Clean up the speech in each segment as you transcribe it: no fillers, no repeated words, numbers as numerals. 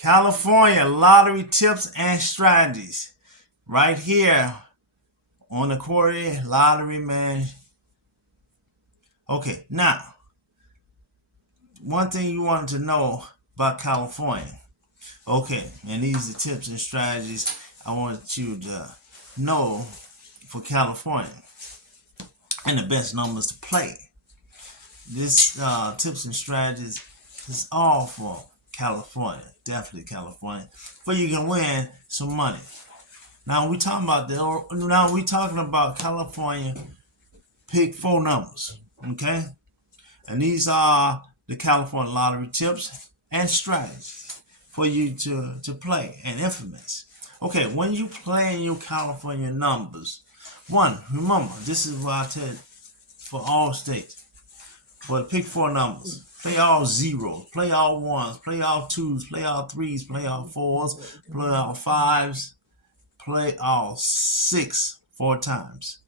California lottery tips and strategies. Right here on the quarry lottery, man. Okay, now, one thing you wanted to know about California. Okay, and these are tips and strategies I want you to know for California and the best numbers to play. This tips and strategies is all for California, definitely California, where you can win some money. Now we talking about Now we talking about California. Pick four numbers, okay? And these are the California lottery tips and strategies for you to play and implement. Okay, when you play your California numbers, one, remember, this is what I tell you for all states. For the pick four numbers, play all zeros, play all ones, play all twos, play all threes, play all fours, play all fives, play all six four times,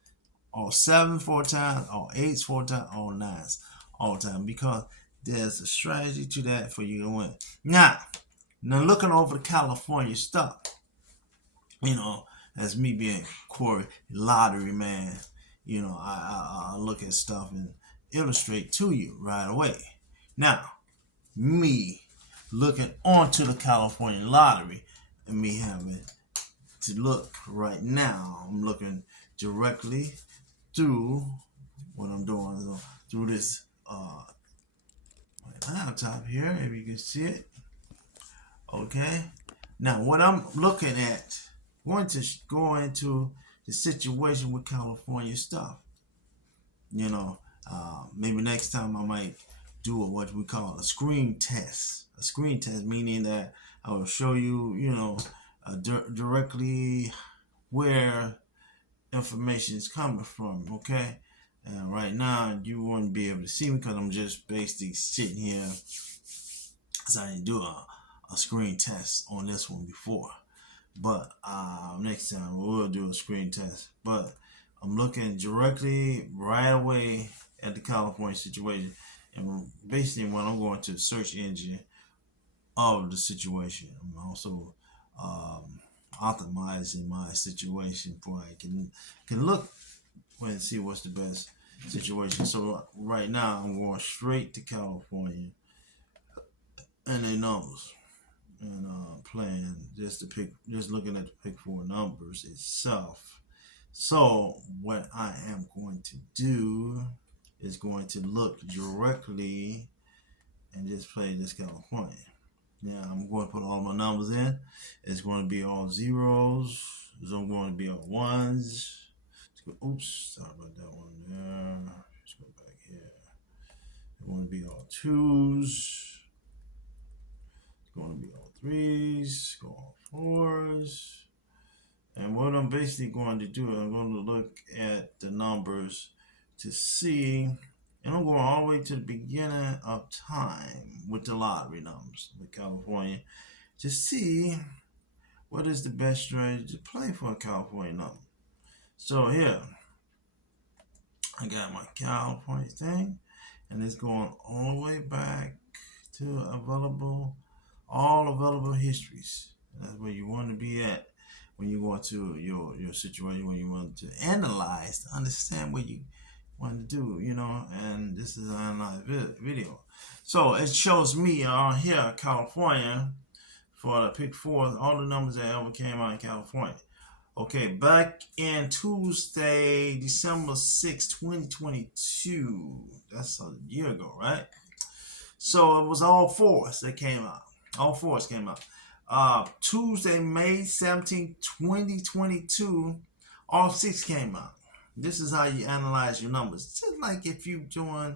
all seven four times, all eights four times, all nines all the time, because there's a strategy to that for you to win. Now looking over the California stuff, as me being Corey lottery man, I look at stuff and illustrate to you right away. Now, me looking onto the California lottery and me having to look right now, I'm looking directly through what I'm doing through this my laptop here, if you can see it. Okay. Now, what I'm looking at, going to go into the situation with California stuff. Maybe next time I might do what we call a screen test. A screen test meaning that I will show you, directly where information is coming from. Okay. And right now you won't be able to see me because I'm just basically sitting here. So I didn't do a screen test on this one before. But next time we'll do a screen test. But I'm looking directly right away at the California situation. And basically when I'm going to the search engine of the situation, I'm also optimizing my situation for I can look and see what's the best situation. So right now I'm going straight to California and their numbers and playing just looking at the pick four numbers itself. So what I am going to do is going to look directly and just play this California. Now I'm going to put all my numbers in. It's going to be all zeros. It's going to be all ones. Oops, sorry about that one there. Let's go back here. It's going to be all twos. It's going to be all threes. Go all fours. And what I'm basically going to do, I'm going to look at the numbers to see, and I'm going all the way to the beginning of time with the lottery numbers with California to see what is the best strategy to play for a California number. So here, I got my California thing, and it's going all the way back to all available histories. That's where you want to be at when you go into your situation, when you want to analyze, to understand what you want to do, and this is an analyzed video. So it shows me on here, California, for the pick four, all the numbers that ever came out in California. Okay, back in Tuesday, December 6, 2022. That's a year ago, right? So it was all fours that came out. All fours came out. Tuesday, May 17, 2022, all six came out. This is how you analyze your numbers. Just like if you're doing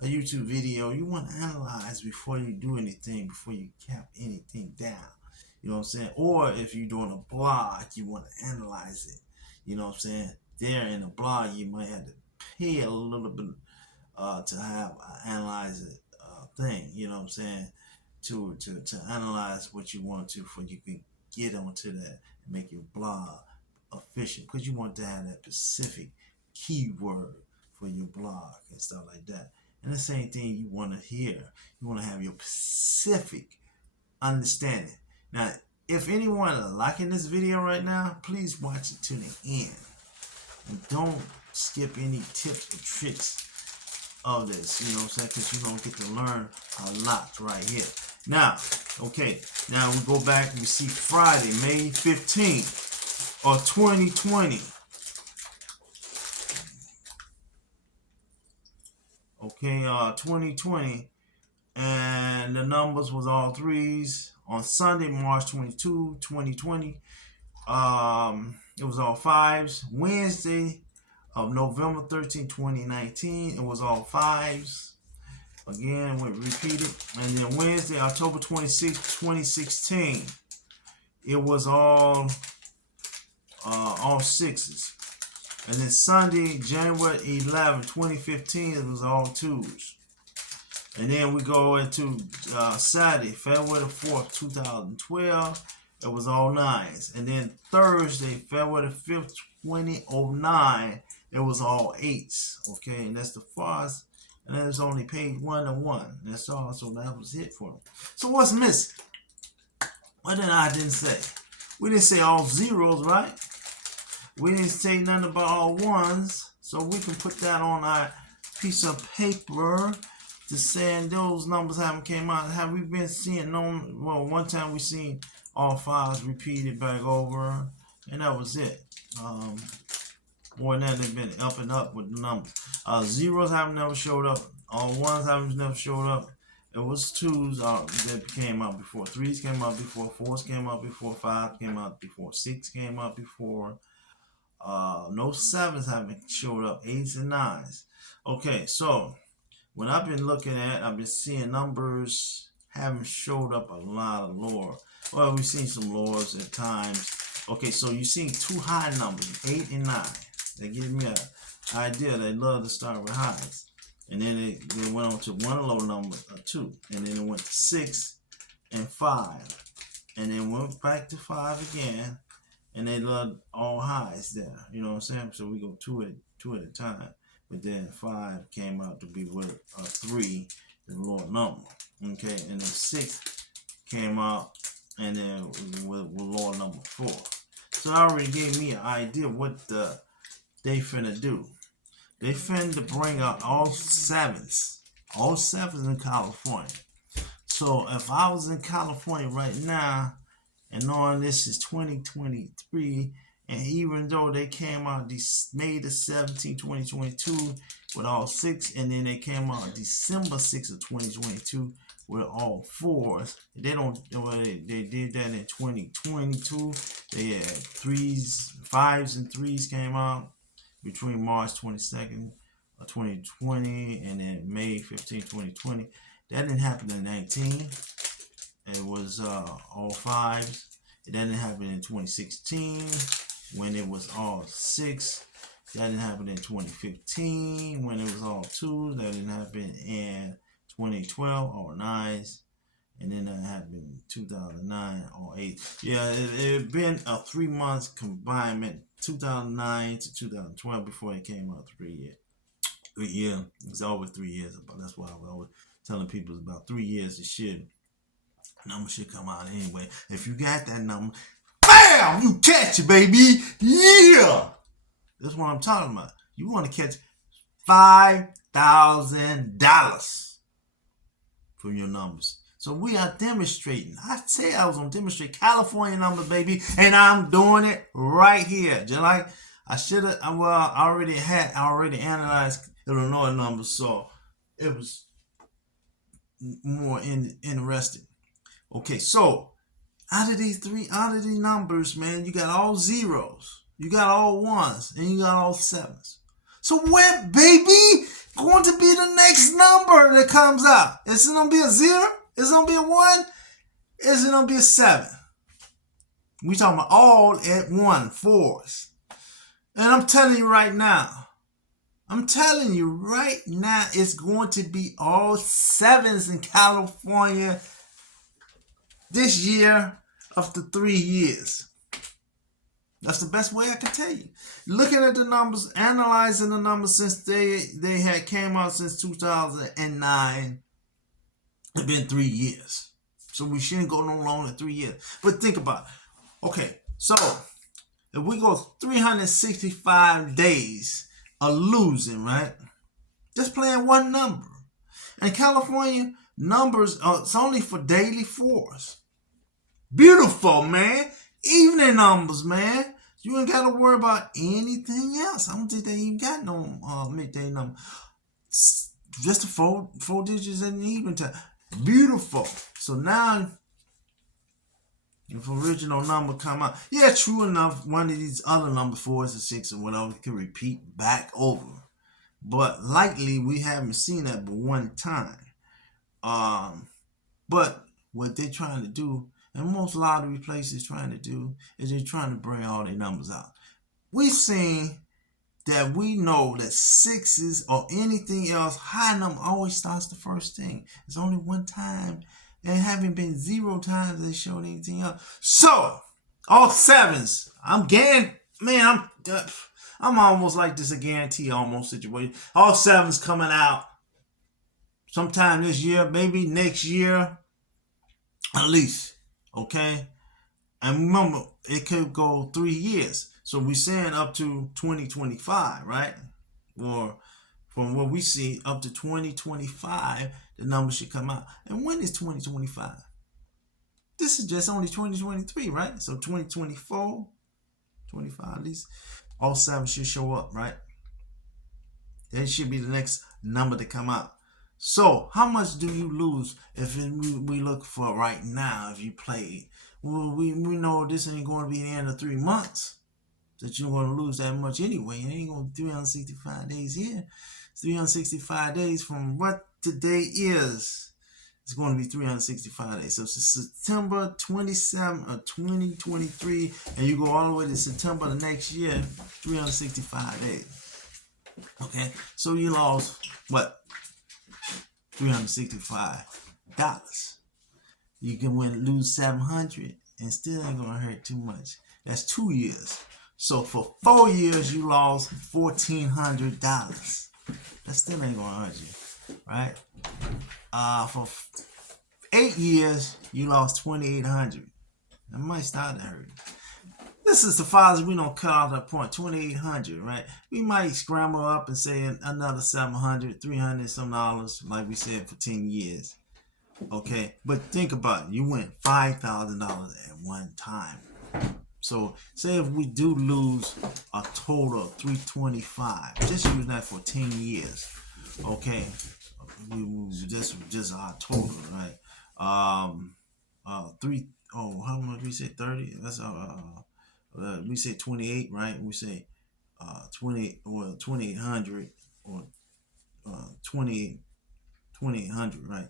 a YouTube video, you want to analyze before you do anything, before you cap anything down. You know what I'm saying? Or if you're doing a blog, you want to analyze it. You know what I'm saying? There in a blog, you might have to pay a little bit to have an analyze it thing. You know what I'm saying? To analyze what you want to, for you can get onto that and make your blog efficient, because you want to have that specific keyword for your blog and stuff like that. And the same thing you want to hear. You want to have your specific understanding. Now, if anyone is liking this video right now, please watch it to the end. And don't skip any tips or tricks of this, you know what I'm saying? Because you're going to get to learn a lot right here. Now, okay, now we go back and we see Friday, May 15th of 2020. Okay, 2020. And the numbers was all threes. On Sunday, March 22, 2020, it was all fives. Wednesday of November 13, 2019, it was all fives. Again, we repeated. And then Wednesday, October 26, 2016, it was all sixes. And then Sunday, January 11, 2015, it was all twos. And then we go into Saturday, February the 4th, 2012. It was all nines. And then Thursday, February the 5th, 2009, it was all eights. Okay, and that's the farthest. And then it's only page 1 to 1. That's all. So that was it for them. So what's missing? What did I didn't say? We didn't say all zeros, right? We didn't say nothing about all ones. So we can put that on our piece of paper. Just saying those numbers haven't came out. Have we been seeing well, one time we seen all fives repeated back over, and that was it. More than that, they've been up and up with the numbers. Zeros haven't never showed up. All ones haven't never showed up. It was twos that came out before. Threes came out before. Fours came out before. Five came out before. Six came out before. No sevens haven't showed up. Eights and nines. Okay, so when I've been looking at, I've been seeing numbers haven't showed up a lot of lower. Well, we've seen some lowers at times. Okay, so you've seen two high numbers, 8 and 9. They give me an idea. They love to start with highs. And then they went on to one low number, 2. And then it went to 6 and 5. And then went back to 5 again. And they loved all highs there. You know what I'm saying? So we go two at a time. But then 5 came out to be with a 3, the lower number. Okay, and then 6 came out and then with lower number 4. So that already gave me an idea of what they finna do. They finna bring out all sevens in California. So if I was in California right now and knowing this is 2023, and even though they came out May the 17th, 2022 with all 6, and then they came out December 6th of 2022 with all 4s. They did that in 2022. They had 3s, 5s, and 3s came out between March 22nd of 2020 and then May 15th, 2020. That didn't happen in 19. It was all 5s. It didn't happen in 2016 when it was all 6. That didn't happen in 2015 when it was all 2s. That didn't happen in 2012 all 9s. And then that happened in 2009 all 8. Yeah, it had been a 3 months combined, 2009 to 2012 before it came out 3 years. 3 years. It's always 3 years. But that's why I was always telling people it's about 3 years. Number should come out anyway. If you got that number, bam, you catch it, baby. Yeah. That's what I'm talking about. You want to catch $5,000 from your numbers. So we are demonstrating. I say I was going to demonstrate California number, baby, and I'm doing it right here. Just like I should have. Well, I already analyzed Illinois numbers, so it was more interesting. Okay, so out of these numbers, man, you got all zeros, you got all ones, and you got all sevens. So what, baby, going to be the next number that comes out? Is it gonna be a 0? Is it gonna be a 1? Is it gonna be a 7? We talking about all at 1, 4s. And I'm telling you right now, it's going to be all 7s in California this year after 3 years. That's the best way I can tell you. Looking at the numbers, analyzing the numbers since they had came out since 2009. It's been 3 years. So we shouldn't go no longer than 3 years. But think about it. Okay, so if we go 365 days of losing, right? Just playing one number. In California, numbers are it's only for daily fours. Beautiful, man. Evening numbers, man. You ain't got to worry about anything else. I don't think they even got no midday number. Just the four digits in the evening time. Beautiful. So now, if original number come out, yeah, true enough, one of these other numbers, 4s or 6 or whatever, can repeat back over. But likely we haven't seen that but one time. But what they're trying to do, and most lottery places trying to do, is they're trying to bring all their numbers out. We've seen that we know that sixes or anything else, high number always starts the first thing. It's only one time. There haven't been 0 times they showed anything else. So, all sevens. I'm almost like this a guarantee almost situation. All sevens coming out sometime this year, maybe next year, at least. Okay? And remember, it could go 3 years. So we're saying up to 2025, right? Or from what we see, up to 2025, the number should come out. And when is 2025? This is just only 2023, right? So 2024, 25 at least, all 7 should show up, right? That should be the next number to come out. So how much do you lose if we look for right now if you played? Well, we know this ain't going to be the end of 3 months. That you're going to lose that much anyway. It ain't going to be 365 days here. It's 365 days from what today is. It's going to be 365 days. So it's September 27 of 2023, and you go all the way to September the next year, 365 days. Okay, so you lost what? $365. You can lose 700 and still ain't gonna hurt too much. That's 2 years. So for 4 years you lost $1,400. That still ain't gonna hurt you, right? For 8 years you lost $2,800. That might start to hurt. This is the farthest we don't cut off that point, $2,800, right? We might scramble up and say another $700, $300 some dollars, like we said, for 10 years. Okay, but think about it. You went $5,000 at one time. So say if we do lose a total of $325, just use that for 10 years. Okay, just our total, right? How much we say 30? That's we say 28, right? We say 2800 or 2800, right?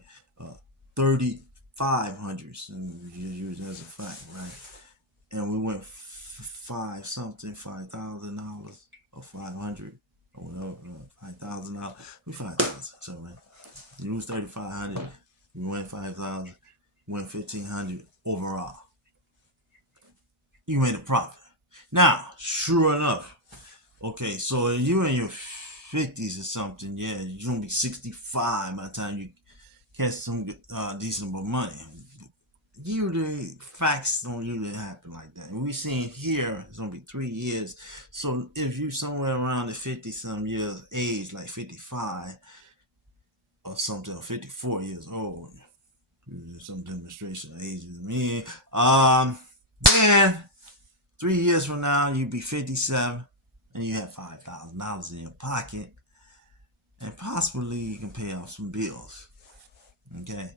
3,500, and we just use it as a fact, right? And we went $5,000 or 500 or whatever, $5,000. We 5,000, so right. You lose 3,500, we went 5,000, went 1,500 overall. You made a profit. Now, sure enough, okay, so if you're in your 50s or something, yeah, you're gonna be 65 by the time you catch some decent money. Usually, facts don't usually happen like that. And we seen here, it's gonna be 3 years. So if you somewhere around the 50-some years age, like 55 or something, or 54 years old, some demonstration of age is me. Then 3 years from now, you'd be 57 and you have $5,000 in your pocket, and possibly you can pay off some bills. Okay,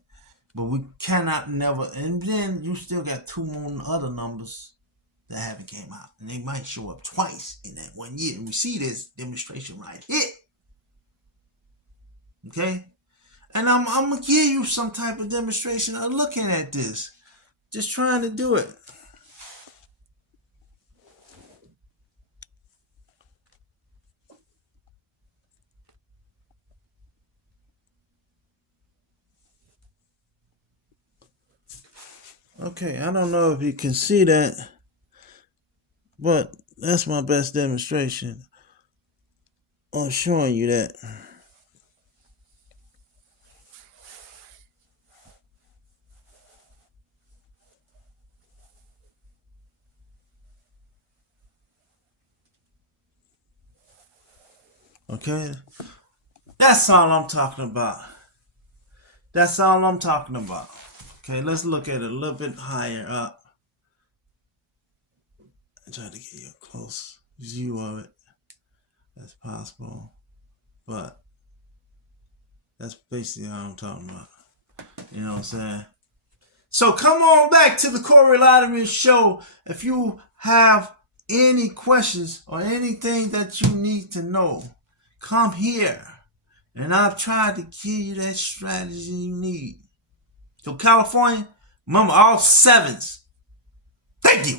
but we cannot never, and then you still got 2 more other numbers that haven't came out, and they might show up twice in that 1 year. And we see this demonstration right here. Okay, and I'm gonna give you some type of demonstration of looking at this, just trying to do it. Okay, I don't know if you can see that, but that's my best demonstration on showing you that. Okay? That's all I'm talking about. That's all I'm talking about. Okay, let's look at it a little bit higher up. I try to get you a close view of it as possible. But that's basically all I'm talking about. You know what I'm saying? So come on back to the Corey Lottery Show if you have any questions or anything that you need to know. Come here. And I've tried to give you that strategy you need. So California, remember all sevens. Thank you.